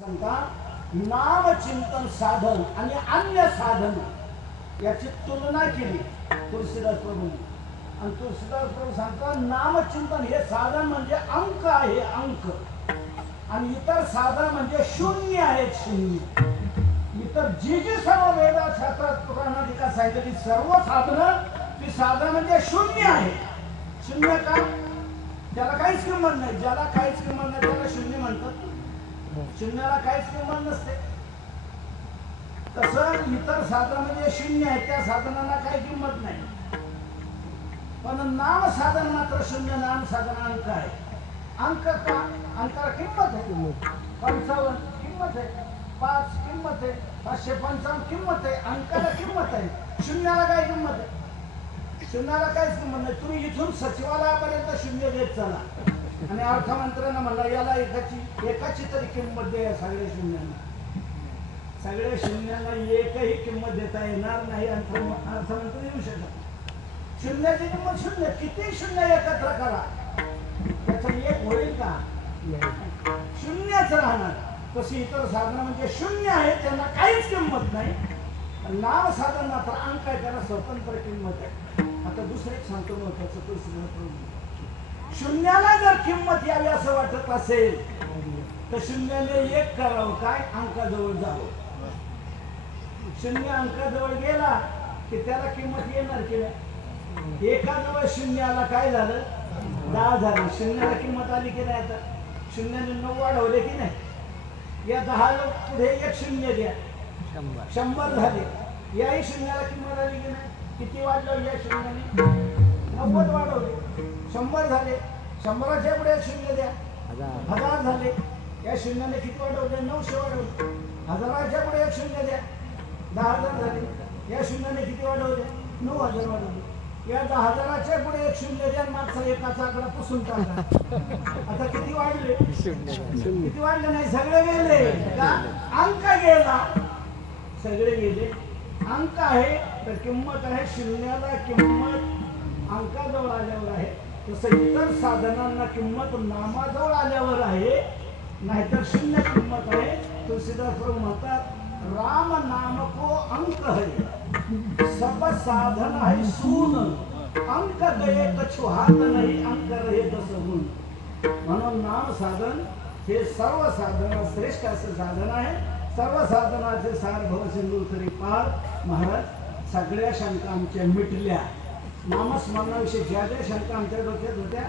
सांगता नाम चिंतन साधन आणि अन्य साधन याची तुलना केली तुलसीदास प्रभूंनी. आणि तुलसीदास प्रभू सांगता नाम चिंतन हे साधन म्हणजे अंक आहे, अंक. आणि इतर साधन म्हणजे शून्य आहे, शून्य. इतर जी जी सर्व वेदात शास्त्रात पुराणात सांगितलेली सर्व साधनं ती साधन म्हणजे शून्य आहे. शून्य का? त्याला काहीच किंमत नाही. ज्याला काहीच किंमत नाही त्याला शून्य म्हणतात. शून्याला काहीच किंमत नसते. तसं इतर साधन म्हणजे शून्य आहे, त्या साधनांना काही किंमत नाही. पण नाम साधन मात्र शून्य. नाम साधन अंक आहे. अंक का? अंकाला किंमत आहे. 55 किंमत आहे, 5 किंमत आहे, 555 किंमत आहे. अंकाला किंमत आहे. शून्याला काय किंमत आहे? शून्याला काहीच किंमत नाही. तुम्ही इथून सचिवालयापर्यंत शून्य देत चला आणि अर्थमंत्र्यांना म्हणला याला एकाची तरी किंमत द्या. सगळ्या शून्यांना, सगळ्या शून्यांना एकही किंमत देता येणार नाही. अर्थमंत्री येऊ शकत. शून्याची किंमत शून्य. किती शून्य एकत्र करा, त्याचा एक होईल का? शून्यच राहणार. तशी इतर साधन म्हणजे शून्य आहे, त्यांना काहीच किंमत नाही. नाम साधन मात्र अंक आहे, त्याला स्वतंत्र किंमत आहे. आता दुसरं एक सांगतो महत्वाचं. शून्याला जर किंमत यावी असं वाटत असेल तर शून्याने एक करावं. काय? अंकाजवळ जावं. शून्य अंकाजवळ गेला की त्याला किंमत येणार की नाही? एकाजवळ शून्याला काय झालं? 10 झालं. शून्याला किंमत आली की नाही? आता शून्याने 9 वाढवले की नाही? या 10 पुढे एक शून्य द्या, 100 झाले. याही शून्याला किंमत आली की नाही? किती वाढलं? या शून्याने 90 वाढवले, 100 झाले. 100च्या पुढे शून्य द्या, 1000 झाले. या शून्याने किती वाढवले? 900 वाढवले. 1000च्या पुढे एक शून्य द्या, 10,000 झाले. या शून्याने किती वाढवले? 9,000 वाढवले. या 10,000च्या पुढे एक शून्य द्या, मागचा एकाचा आकडा पुसून टाका. आता किती वाढले? किती वाढले? नाही, सगळे गेले का? अंक गेला, सगळे गेले. अंक आहे तर किंमत आहे. शून्याला किंमत अंकाजवळ आल्यावर आहे. तसं इतर साधनांना किंमत नामाजवळ आल्यावर आहे, नाहीतर शून्य किंमत आहे. तुलसीदास प्रभू म्हणतात राम नाम को अंक है, सब साधन है सून, अंक गए कछु हात नाही, अंक रहे दस गुण. म्हणून नाम साधन हे सर्व साधना श्रेष्ठ असं साधन आहे. सर्व साधनाचे सार भवसिंधू तरी पार. महाराज, सगळ्या शंका आमच्या मिटल्या. नामस्मरणाविषयी ज्या ज्या शंका आमच्या डोक्यात होत्या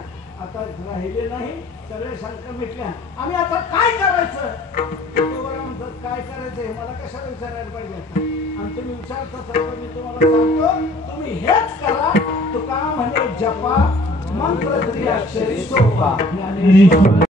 आता राहिले नाही. सगळ्या शंका मिटल्या. आम्ही आता काय करायचं? म्हणतात काय करायचं हे मला कशाला विचारायला पाहिजे? आणि तुम्ही विचारता सर्व मी तुम्हाला सांगतो, तुम्ही हेच करा. तुका म्हणे जपा मंत्र त्रिअक्षरी सोपा. ज्ञानेश्वर